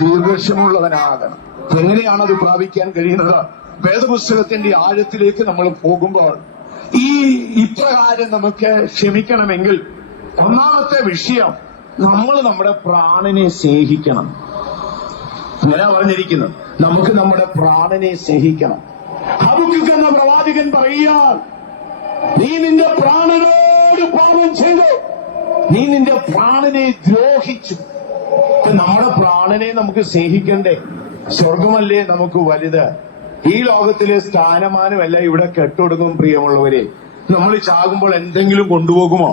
ദീർഘക്ഷമുള്ളവനാകണം. എങ്ങനെയാണത് പ്രാപിക്കാൻ കഴിയുന്നത്? വേദപുസ്തകത്തിന്റെ ആഴത്തിലേക്ക് നമ്മൾ പോകുമ്പോൾ ഇപ്രകാരം നമുക്ക് ക്ഷമിക്കണമെങ്കിൽ ഒന്നാമത്തെ വിഷയം, നമ്മൾ നമ്മുടെ പ്രാണനെ സ്നേഹിക്കണം. ഇങ്ങനെ പറഞ്ഞിരിക്കുന്നു, നമുക്ക് നമ്മുടെ പ്രാണനെ സ്നേഹിക്കണം. ഹബക്കൂക്ക് എന്ന പ്രവാചകൻ പറയുക, നീ നിന്റെ പ്രാണനോട് പാപം ചെയ്തു, നീ നിന്റെ പ്രാണനെ ദ്രോഹിച്ചു. നമ്മുടെ പ്രാണനെ നമുക്ക് സ്നേഹിക്കണ്ടേ? സ്വർഗമല്ലേ നമുക്ക് വലുത്? ഈ ലോകത്തിലെ സ്ഥാനമാനമല്ല ഇവിടെ കെട്ടുകൊടുക്കും. പ്രിയമുള്ളവരെ, നമ്മൾ ചാകുമ്പോൾ എന്തെങ്കിലും കൊണ്ടുപോകുമോ?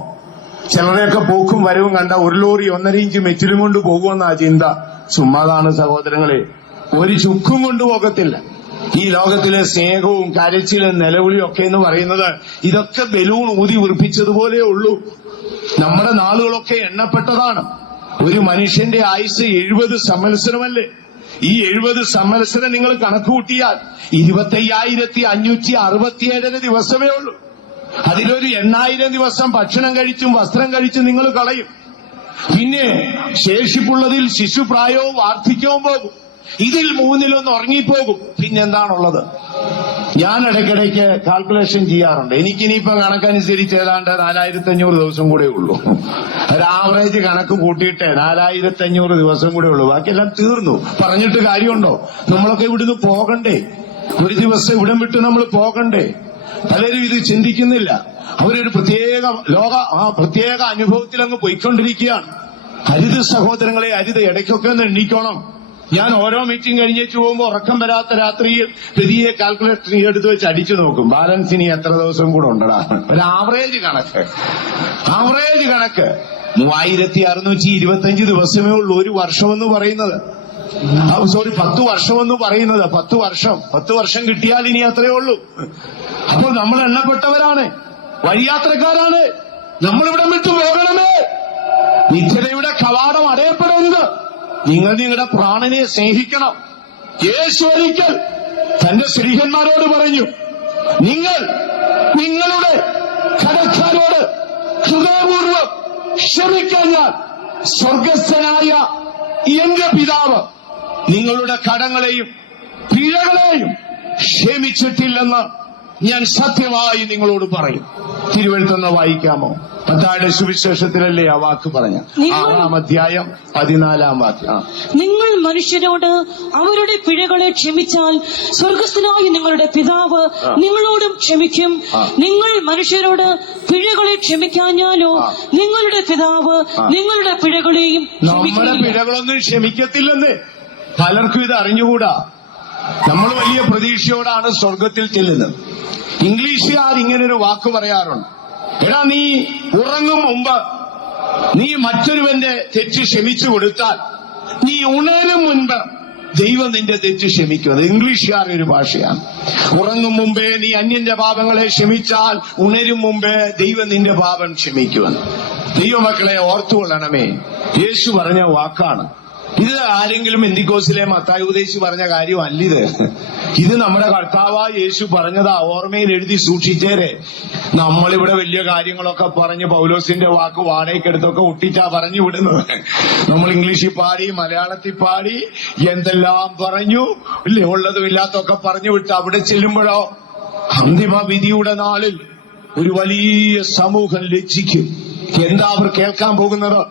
ചിലരെയൊക്കെ പോക്കും വരവും കണ്ട 1 ലോറി 1.5 ഇഞ്ച് മെറ്റിലും കൊണ്ട് പോകുമെന്നാ ചിന്ത. ചുമ്മാതാണ് സഹോദരങ്ങളെ, ഒരു ചുക്കും കൊണ്ടുപോകത്തില്ല. ഈ ലോകത്തിലെ സ്നേഹവും കരച്ചിലും നിലവിളിയും ഒക്കെ എന്ന് പറയുന്നത് ഇതൊക്കെ ബലൂൺ ഊതി ഉറപ്പിച്ചതുപോലെ ഉള്ളൂ. നമ്മുടെ നാളുകളൊക്കെ എണ്ണപ്പെട്ടതാണ്. ഒരു മനുഷ്യന്റെ ആയുസ് 70 സംവത്സരമല്ലേ? ഈ 70 സംവത്സരം നിങ്ങൾ കണക്കുകൂട്ടിയാൽ 25,567 ദിവസമേ ഉള്ളൂ. അതിലൊരു 8,000 ദിവസം ഭക്ഷണം കഴിച്ചും വസ്ത്രം കഴിച്ചും നിങ്ങൾ കളയും. പിന്നെ ശേഷിപ്പുള്ളതിൽ ശിശുപ്രായവും വാർദ്ധക്യവും പോകും. ഇതിൽ 3-1 ഉറങ്ങിപ്പോകും. പിന്നെന്താണുള്ളത്? ഞാൻ ഇടയ്ക്കിടയ്ക്ക് കാൽക്കുലേഷൻ ചെയ്യാറുണ്ട്. എനിക്കിനിയിപ്പോ കണക്കനുസരിച്ച് ഏതാണ്ട് 4,500 ദിവസം കൂടെ ഉള്ളൂ. ഒരു ആവറേജ് കണക്ക് കൂട്ടിയിട്ട് 4,500 ദിവസം കൂടെ ഉള്ളൂ. ബാക്കിയെല്ലാം തീർന്നു. പറഞ്ഞിട്ട് കാര്യമുണ്ടോ? നമ്മളൊക്കെ ഇവിടുന്ന് പോകണ്ടേ? ഒരു ദിവസം ഇവിടം വിട്ട് നമ്മൾ പോകണ്ടേ? പലരും ഇത് ചിന്തിക്കുന്നില്ല. അവരൊരു പ്രത്യേക അനുഭവത്തിൽ അങ്ങ് പോയിക്കൊണ്ടിരിക്കുകയാണ്. ഹരിത സഹോദരങ്ങളെ, ഹരിത ഇടയ്ക്കൊക്കെ ഒന്ന് എണ്ണിക്കോണം. ഞാൻ ഓരോ മീറ്റിംഗ് കഴിഞ്ഞേച്ചു പോകുമ്പോൾ ഉറക്കം വരാത്ത രാത്രിയിൽ വലിയ കാൽക്കുലേറ്റർ എടുത്ത് വെച്ച് അടിച്ചു നോക്കും. ബാലൻസ് ഇനി എത്ര ദിവസം കൂടെ ഉണ്ടടാ. ഒരു ആവറേജ് കണക്ക് 3,625 ദിവസമേ ഉള്ളൂ ഒരു വർഷമെന്ന് പറയുന്നത്. 10 വർഷമെന്ന് പറയുന്നത്. 10 വർഷം കിട്ടിയാൽ ഇനി അത്രയേ ഉള്ളൂ. അപ്പോൾ നമ്മൾ എണ്ണപ്പെട്ടവരാണ്, വഴിയാത്രക്കാരാണ്. നമ്മളിവിടെ വിട്ടു പോകണമേ. നിത്യതയുടെ കവാടം അടയപ്പെടരുത്. നിങ്ങൾ നിങ്ങളുടെ പ്രാണനെ സ്നേഹിക്കണം. യേശു ഒരിക്കൽ തന്റെ സ്ത്രീഹന്മാരോട് പറഞ്ഞു, നിങ്ങൾ നിങ്ങളുടെ കടക്കാരോട് ഹൃദയപൂർവ്വം ക്ഷമിക്കഴിഞ്ഞാൽ സ്വർഗസ്ഥനായ എന്റെ പിതാവ് നിങ്ങളുടെ കടങ്ങളെയും പിഴകളെയും ക്ഷമിച്ചിട്ടില്ലെന്ന് ഞാൻ സത്യമായി നിങ്ങളോട് പറയും. തിരുവെഴുത്തൊന്ന് വായിക്കാമോ? മത്തായിയുടെ സുവിശേഷത്തിലല്ലേ ആ വാക്ക് പറഞ്ഞ 6-ാം അധ്യായം 14-ാം വാക്യം. നിങ്ങൾ മനുഷ്യരോട് അവരുടെ പിഴകളെ ക്ഷമിച്ചാൽ സ്വർഗസ്ഥനായ നിങ്ങളുടെ പിതാവ് നിങ്ങളോടും ക്ഷമിക്കും. നിങ്ങൾ മനുഷ്യരോട് പിഴകളെ ക്ഷമിക്കാഞ്ഞാലോ നിങ്ങളുടെ പിതാവ് നിങ്ങളുടെ പിഴകളെയും നമ്മുടെ പിഴകളൊന്നും ക്ഷമിക്കത്തില്ലെന്ന് പലർക്കും ഇത് അറിഞ്ഞുകൂടാ. നമ്മൾ വലിയ പ്രതീക്ഷയോടാണ് സ്വർഗത്തിൽ ചെല്ലുന്നത്. ഇംഗ്ലീഷുകാർ ഇങ്ങനൊരു വാക്ക് പറയാറുണ്ട്, എടാ നീ ഉറങ്ങും മുമ്പ് നീ മറ്റൊരുവന്റെ തെറ്റ് ക്ഷമിച്ചു കൊടുത്താൽ നീ ഉണരും മുൻപ് ദൈവം നിന്റെ തെറ്റ് ക്ഷമിക്കും. അത് ഇംഗ്ലീഷുകാരുടെ ഒരു ഭാഷയാണ്. ഉറങ്ങും മുമ്പേ നീ അന്യന്റെ പാപങ്ങളെ ക്ഷമിച്ചാൽ ഉണരും മുമ്പേ ദൈവം നിന്റെ പാപം ക്ഷമിക്കുമെന്ന്. ദൈവമക്കളെ ഓർത്തുകൊള്ളണമേ, യേശു പറഞ്ഞ വാക്കാണ് ഇത്. ആരെങ്കിലും എന്തിക്കോസിലെ മത്തായി ഉപദേശിച്ച് പറഞ്ഞ കാര്യമല്ലിത്. ഇത് നമ്മുടെ കർത്താവായ യേശു പറഞ്ഞതാ. ഓർമ്മയിൽ എഴുതി സൂക്ഷിച്ചേരെ. നമ്മളിവിടെ വലിയ കാര്യങ്ങളൊക്കെ പറഞ്ഞ് പൗലോസിന്റെ വാക്ക് വാടകയ്ക്കെടുത്തൊക്കെ ഒട്ടിച്ചാ പറഞ്ഞു വിടുന്നത്. നമ്മൾ ഇംഗ്ലീഷിൽ പാടി, മലയാളത്തിൽ പാടി, എന്തെല്ലാം പറഞ്ഞു, ഇല്ലേ, ഉള്ളതും ഇല്ലാത്തൊക്കെ പറഞ്ഞു വിട്ട് അവിടെ ചെല്ലുമ്പോഴോ അന്തിമ വിധിയുടെ നാളിൽ ഒരു വലിയ സമൂഹം ലജ്ജിക്കും. എന്താ അവർ കേൾക്കാൻ പോകുന്നത്?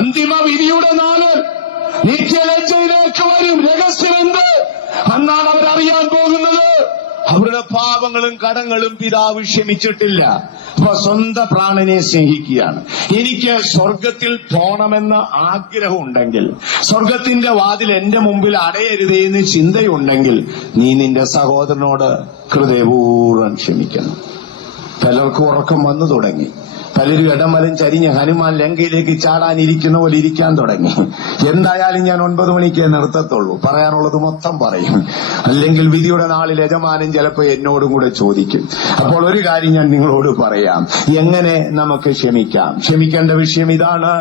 അന്തിമ വിധിയുടെ നാളിൽ നിത്യലജ്ജയിലേക്ക് വരും. രഹസ്യം എന്ത്? അന്നാണ് അവരറിയാൻ പോകുന്നത് അവരുടെ പാപങ്ങളും കടങ്ങളും പിതാവ് ക്ഷമിച്ചിട്ടില്ല. അപ്പൊ സ്വന്തം പ്രാണനെ സ്നേഹിക്കുകയാണ്. എനിക്ക് സ്വർഗത്തിൽ പോണമെന്ന് ആഗ്രഹമുണ്ടെങ്കിൽ, സ്വർഗത്തിന്റെ വാതിൽ എന്റെ മുമ്പിൽ അടയരുതേ എന്ന് ചിന്തയുണ്ടെങ്കിൽ, നീ നിന്റെ സഹോദരനോട് ഹൃദയപൂർവ്വം ക്ഷമിക്കണം. പലർക്കും ഉറക്കം വന്നു തുടങ്ങി. പലരും ഇടമലം ചരിഞ്ഞ് ഹനുമാൻ ലങ്കയിലേക്ക് ചാടാനിരിക്കുന്ന പോലെ ഇരിക്കാൻ തുടങ്ങി. എന്തായാലും ഞാൻ 9 മണിക്കേ നിർത്തത്തുള്ളൂ, പറയാനുള്ളത് മൊത്തം പറയും. അല്ലെങ്കിൽ വിധിയുടെ നാളിൽ യജമാനൻ ചിലപ്പോൾ എന്നോടും കൂടെ ചോദിക്കും. അപ്പോൾ ഒരു കാര്യം ഞാൻ നിങ്ങളോട് പറയാം, എങ്ങനെ നമുക്ക് ക്ഷമിക്കാം. ക്ഷമിക്കേണ്ട വിഷയം ഇതാണ്.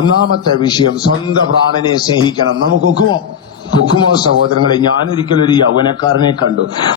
ഒന്നാമത്തെ വിഷയം, സ്വന്തം പ്രാണനെ സ്നേഹിക്കണം. നമുക്ക് ഒക്കുമോ സഹോദരങ്ങളെ? ഞാനൊരിക്കലൊരു യൗവനക്കാരനെ കണ്ടു.